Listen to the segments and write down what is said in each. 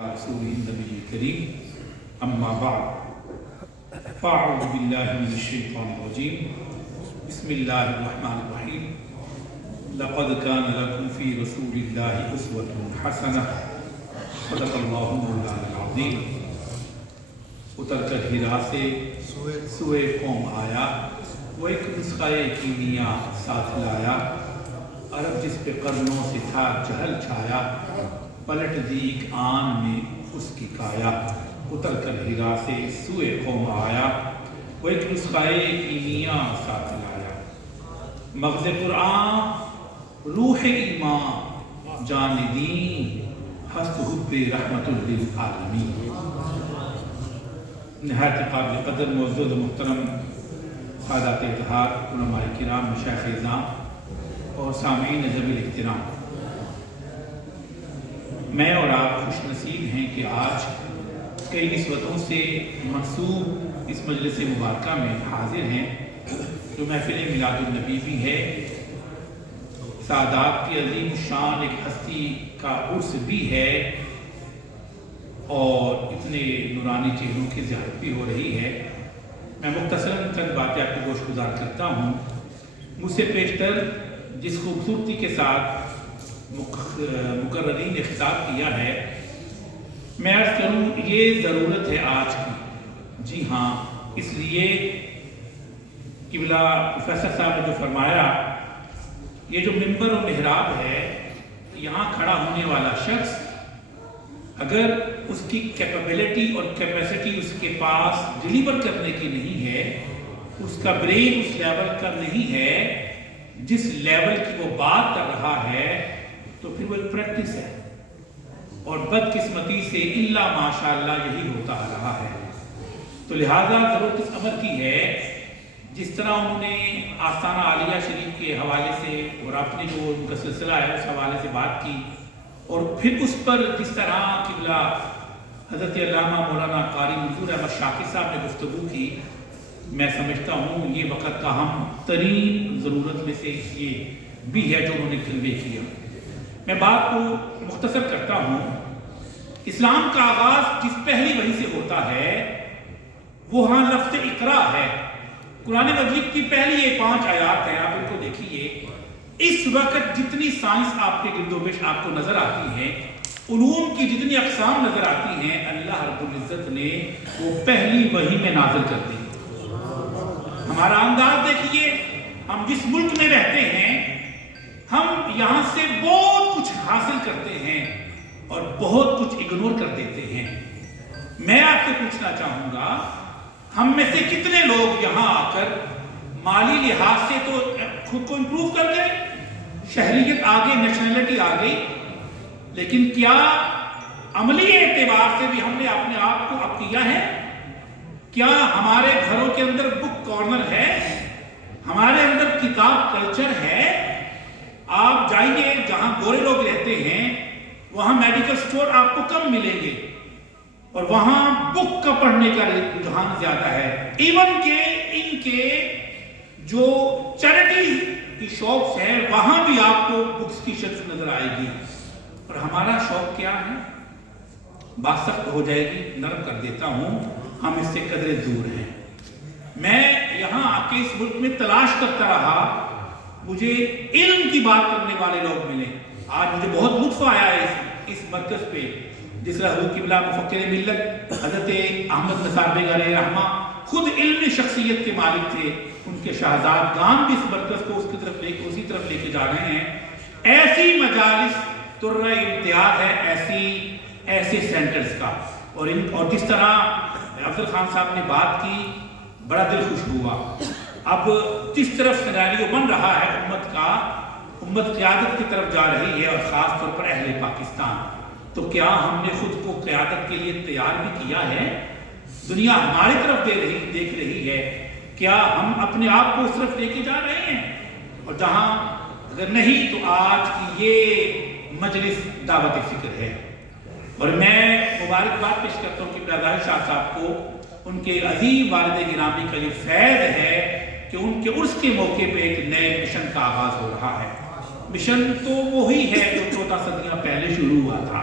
رسول النبي الكريم أما بعد فأعوذ بالله من الشيطان الرجيم بسم الله الرحمن الرحيم لقد كان لكم في رسول الله أسوة حسنة صدق الله مولانا العظيم اتر کر ہیرا سے سوئے قوم آیا وہ ایک نسخہ کیمیا ساتھ لایا عرب جس پہ قرنوں سے تھا جہل چھایا پلٹ دی ایک آن میں اس کی کایا اتر کر ہیرا سے سوئے قوم آیا وہ ایک نسخہ کیمیا ساتھ لایا مغز قرآن روح ایمان جان دین ہست حب رحمت للعالمین۔ نہایت قابل قدر معزز محترم سادات اتحاد علماء کرام مشایخ اعظام اور سامعین ذوی الاحترام، میں اور آپ خوش نصیب ہیں کہ آج کئی نسبتوں سے منسوب اس مجلس مبارکہ میں حاضر ہیں جو محفل میلاد النبی بھی ہے، سعادات کی عظیم شان ایک ہستی کا عرس بھی ہے اور اتنے نورانی چہروں کی زیارت بھی ہو رہی ہے۔ میں مختصراً چند باتیں آپ کو گوش گزار کرتا ہوں۔ مجھ سے پیشتر جس خوبصورتی کے ساتھ مقررین نے خطاب کیا ہے، میں عرض کروں یہ ضرورت ہے آج کی۔ جی ہاں، اس لیے قبلہ پروفیسر صاحب نے جو فرمایا، یہ جو منبر و محراب ہے، یہاں کھڑا ہونے والا شخص اگر اس کی کیپیبلٹی اور کیپیسٹی اس کے پاس ڈیلیور کرنے کی نہیں ہے، اس کا برین اس لیول کا نہیں ہے جس لیول کی وہ بات کر رہا ہے، تو پھر وہ ایک پریکٹس ہے اور بدقسمتی سے الا ماشاءاللہ یہی ہوتا رہا ہے۔ تو لہٰذا ضرورت اس امر کی ہے، جس طرح انہوں نے آستانہ عالیہ شریف کے حوالے سے اور اپنے جو ان کا سلسلہ ہے اس حوالے سے بات کی، اور پھر اس پر جس طرح قبلہ حضرت علامہ مولانا قاری منظور احمد شاکر صاحب نے گفتگو کی، میں سمجھتا ہوں یہ وقت کا اہم ترین ضرورت میں سے یہ بھی ہے جو انہوں نے کنوے کیا۔ میں بات کو مختصر کرتا ہوں۔ اسلام کا آغاز جس پہلی وحی سے ہوتا ہے وہ ہاں لفظ اقرا ہے۔ قرآن مجید کی پہلی یہ 5 آیات ہیں، آپ ان کو دیکھیے۔ اس وقت جتنی سائنس آپ کے گرد و پیش آپ کو نظر آتی ہے، علوم کی جتنی اقسام نظر آتی ہیں، اللہ رب العزت نے وہ پہلی وحی میں نازل کر دی۔ ہمارا انداز دیکھیے، ہم جس ملک میں رہتے ہیں، ہم یہاں سے بہت کچھ حاصل کرتے ہیں اور بہت کچھ اگنور کر دیتے ہیں۔ میں آپ سے پوچھنا چاہوں گا، ہم میں سے کتنے لوگ یہاں آ کر مالی لحاظ سے تو خود کو امپروو کر گئے، شہریت آگے، نیشنلٹی آگئی، لیکن کیا عملی اعتبار سے بھی ہم نے اپنے آپ کو اپ کیا ہے؟ کیا ہمارے گھروں کے اندر بک کارنر ہے؟ ہمارے اندر کتاب کلچر ہے؟ آپ جائیے جہاں گورے لوگ رہتے ہیں، وہاں میڈیکل سٹور آپ کو کم ملیں گے اور وہاں بک کا پڑھنے کا رجحان زیادہ ہے۔ ایون کہ ان کے جو چیریٹیز کی شاپس ہیں، وہاں بھی آپ کو بکس کی شرف نظر آئے گی۔ اور ہمارا شوق کیا ہے؟ بات سخت ہو جائے گی، نرم کر دیتا ہوں، ہم اس سے قدرے دور ہیں۔ میں یہاں آ کے اس ملک میں تلاش کرتا رہا، مجھے علم کی بات کرنے والے لوگ ملے۔ آج مجھے بہت لطف آیا ہے اس مرکز پہ، جس طرح حضور قبلہ مفکر ملت حضرت احمد نثار بیگ علیہ رحمہ خود علمی شخصیت کے مالک تھے، ان کے شہزادگان بھی اس مرکز کو اسی طرف لے کے جا رہے ہیں۔ ایسی مجالس ترہ امتیاز ہے ایسے سینٹرز کا، اور جس طرح افضل خان صاحب نے بات کی، بڑا دل خوش ہوا۔ اب جس طرف سیناریو بن رہا ہے امت کا، امت قیادت کی طرف جا رہی ہے، اور خاص طور پر اہل پاکستان، تو کیا ہم نے خود کو قیادت کے لیے تیار بھی کیا ہے؟ دنیا ہماری طرف دیکھ رہی ہے، کیا ہم اپنے آپ کو اس طرف لے کے جا رہے ہیں؟ اور جہاں اگر نہیں تو آج کی یہ مجلس دعوت فکر ہے۔ اور میں مبارکباد پیش کرتا ہوں کہ ظاہر شاہ صاحب کو، ان کے عظیم والد گرامی کا یہ فیض ہے کہ ان کے عرس کے موقع پہ ایک نئے مشن کا آغاز ہو رہا ہے۔ مشن تو وہی ہے جو 14 صدیاں پہلے شروع ہوا تھا،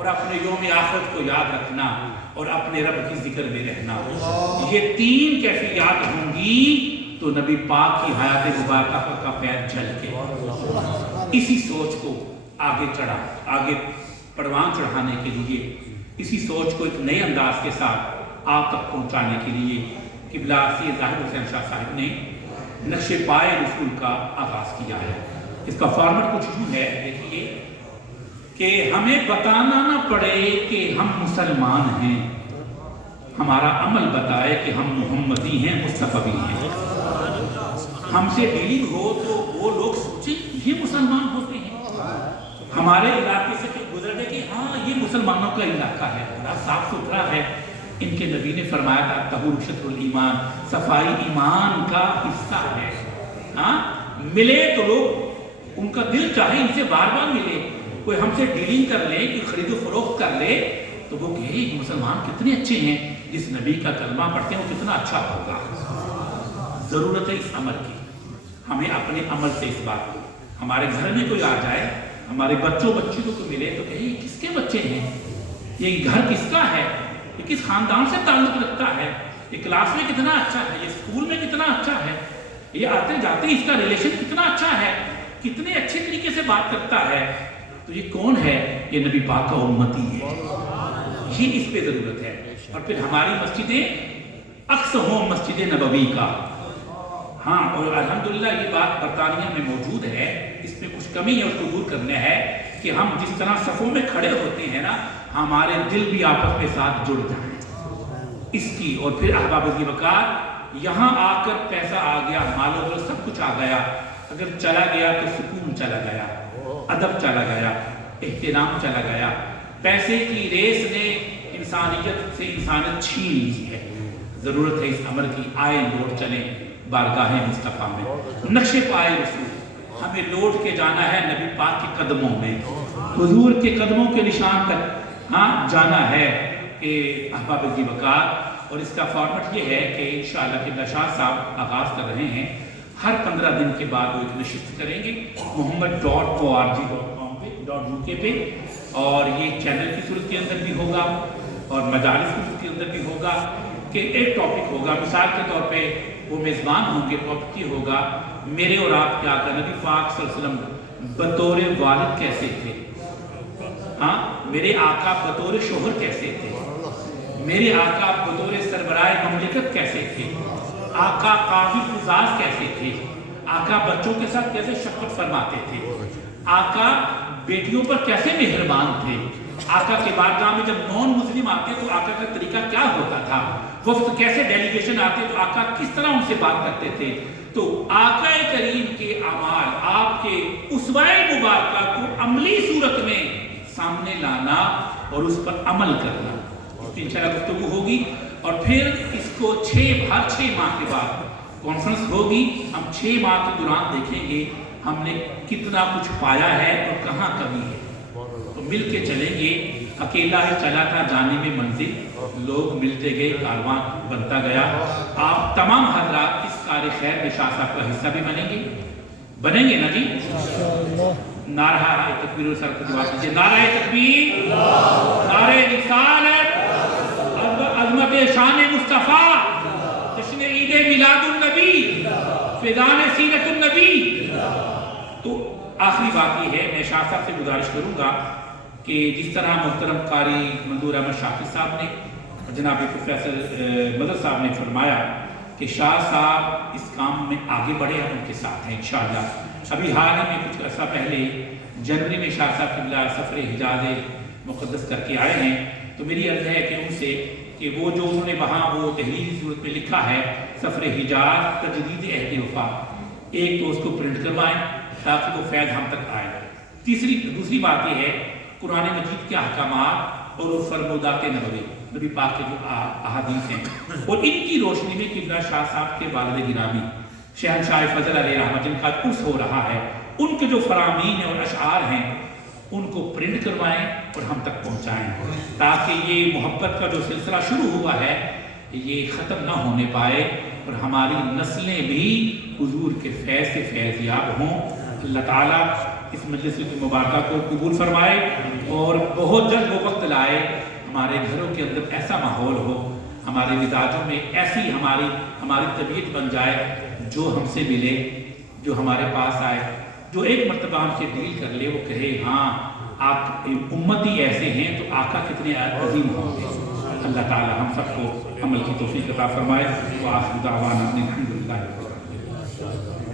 اور اپنے یوم آخرت کو یاد رکھنا اور اپنے رب کی ذکر میں رہنا، یہ تین کیفیات ہوں گی تو نبی پاک کی حیات مبارکہ کا پیر جھل کے اسی سوچ کو آگے پروان چڑھانے کے لیے، اسی سوچ کو ایک نئے انداز کے ساتھ آپ تک پہنچانے کے لیے قبلہ سید ظاہر حسین شاہ صاحب نے نقش پائے رسول کا آغاز کیا ہے۔ اس کا فارمیٹ کچھ یوں ہے، دیکھیے کہ ہمیں بتانا نہ پڑے کہ ہم مسلمان ہیں، ہمارا عمل بتائے کہ ہم محمدی ہیں، مصطفی ہیں۔ ہم سے ڈیلنگ ہو تو وہ لوگ سوچیں یہ مسلمان ہوتے ہیں، ہمارے علاقے سے گزر گئے کہ ہاں یہ مسلمانوں کا علاقہ ہے، بڑا صاف ستھرا ہے۔ ان کے نبی نے فرمایا تھا طہور شطر الایمان، صفائی ایمان کا حصہ ہے۔ ہاں ملے تو لوگ ان کا دل چاہے ان سے بار بار ملے، کوئی ہم سے ڈیلنگ کر لے، کوئی خرید و فروخت کر لے تو وہ کہے مسلمان کتنے اچھے ہیں، جس نبی کا کلمہ پڑھتے ہیں وہ کتنا اچھا ہوگا۔ ضرورت ہے اس عمل کی، ہمیں اپنے عمل سے اس بات کو، ہمارے گھر میں کوئی آ جائے، ہمارے بچوں کو ملے تو کہے یہ کس کے بچے ہیں، یہ گھر کس کا ہے، یہ کس خاندان سے تعلق رکھتا ہے، یہ کلاس میں کتنا اچھا ہے، یہ اسکول میں کتنا اچھا ہے، یہ آتے جاتے اس کا ریلیشن کتنا اچھا ہے، کتنے اچھے طریقے سے بات کرتا ہے، تو یہ کون ہے، یہ نبی پاک کا امتی ہے۔ یہ اس پہ ضرورت ہے۔ اور پھر ہماری مسجدیں عکس ہوں مسجد نبوی کا۔ ہاں اور الحمدللہ یہ بات برطانیہ میں موجود ہے، اس میں کچھ کمی ہے، اس کو دور کرنا ہے کہ ہم جس طرح صفوں میں کھڑے ہوتے ہیں نا، ہمارے دل بھی آپس میں ساتھ جڑ جائیں اس کی۔ اور پھر احباب کی وقار، یہاں آ کر پیسہ آ گیا، مال و دولت سب کچھ آ گیا، اگر چلا گیا تو سکون چلا گیا، ادب چلا گیا، احترام چلا گیا۔ پیسے کی ریس نے انسانیت سے انسانیت چھین لی ہے۔ ضرورت ہے اس عمل کی، آئے لوٹ چلیں بارگاہ مصطفیٰ میں، نقش پائے رسول، ہمیں لوٹ کے جانا ہے نبی پاک کے قدموں میں، حضور کے قدموں کے نشان تک جانا ہے کہ احباب کی وقار۔ اور اس کا فارمیٹ یہ ہے کہ انشاءاللہ قبلہ شاہ صاحب آغاز کر رہے ہیں، ہر 15 دن کے بعد وہ ایک نشست کریں گے muhammad.org.uk پہ، اور یہ چینل کی صورت کے اندر بھی ہوگا اور مجالس کی صورت کے اندر بھی ہوگا کہ ایک ٹاپک ہوگا۔ مثال کے طور پہ وہ میزبان ہوں گے، ٹاپک یہ ہوگا میرے اور آپ کیا کا نبی پاک صلی اللہ علیہ وسلم بطور والد کیسے تھے، ہاں میرے آقا بطور شوہر کیسے تھے، میرے آقا بطور سربراہ مملکت کیسے تھے، آقا قاضی قضاض کیسے تھے، آقا بچوں کے ساتھ کیسے شفقت فرماتے تھے، آقا بیٹیوں پر کیسے مہربان تھے، آقا کے بارگاہ میں جب نون مسلم آتے تو آقا کا طریقہ کیا ہوتا تھا، وفد کیسے ڈیلیگیشن آتے تو آقا کس طرح ان سے بات کرتے تھے۔ تو آقا کریم کے اعمال، آپ کے اسوہ مبارکہ کو عملی صورت میں سامنے لانا اور اس پر عمل کرنا، اس کی انشاءاللہ گفتگو ہوگی۔ اور پھر اس کو ہر 6 ماہ کے بعد کانفرنس ہوگی، ہم 6 ماہ کے دوران دیکھیں گے ہم نے کتنا کچھ پایا ہے اور کہاں کمی ہے، تو مل کے چلیں گے۔ اکیلا ہی چلا تھا جانے میں منزل، لوگ ملتے گئے، کاروان بنتا گیا۔ آپ تمام حضرات اس کار خیر میں شاہ صاحب کا حصہ بھی بنیں گے نا جی؟ نعرہ تکبیر و سر کو جواب دیجیے، نعرہ تکبیر، نعرہ رسالت، عظمت شان مصطفیٰ، جشن عید میلاد النبی، فیضان سیرت النبی۔ تو آخری بات یہ ہے، میں شاہ صاحب سے گزارش کروں گا کہ جس طرح محترم قاری منظور احمد شاکر صاحب نے اور جناب پروفیسر مدد صاحب نے فرمایا کہ شاہ صاحب اس کام میں آگے بڑھے ہیں، ان کے ساتھ ہیں انشاءاللہ۔ ابھی حال ہی میں کچھ عرصہ پہلے جنوری میں شاہ صاحب قبلہ سفر حجاز مقدس کر کے آئے ہیں، تو میری عرض ہے کہ ان سے کہ وہ جو انہوں نے وہاں وہ تحریری صورت میں لکھا ہے سفر حجاز تجدید عہد وفا، ایک تو اس کو پرنٹ کروائیں تاکہ وہ فیض ہم تک آئے۔ دوسری بات یہ ہے قرآن مجید کے احکامات اور فرمودات نبوی، نبی پاک کے جو احادیث ہیں، اور ان کی روشنی میں قبلہ شاہ صاحب کے والد گرامی شہنشاہ فضل علیہ رحمۃ جن کا عرس ہو رہا ہے، ان کے جو فرامین ہیں اور اشعار ہیں ان کو پرنٹ کروائیں اور ہم تک پہنچائیں، تاکہ یہ محبت کا جو سلسلہ شروع ہوا ہے یہ ختم نہ ہونے پائے اور ہماری نسلیں بھی حضور کے فیض سے فیض یاب ہوں۔ اللہ تعالیٰ اس مجلس کی مبارکہ کو قبول فرمائے اور بہت جلد وہ وقت لائے ہمارے گھروں کے اندر ایسا ماحول ہو، ہمارے مزاجوں میں ایسی ہماری طبیعت بن جائے، جو ہم سے ملے، جو ہمارے پاس آئے، جو ایک مرتبہ ہم سے ڈیل کر لے، وہ کہے ہاں آپ امتی ایسے ہیں تو آقا کتنے عظیم ہوں گے۔ اللہ تعالی ہم سب کو عمل کی توفیق عطا فرمائے۔ وآخر دعوانا الحمدللہ۔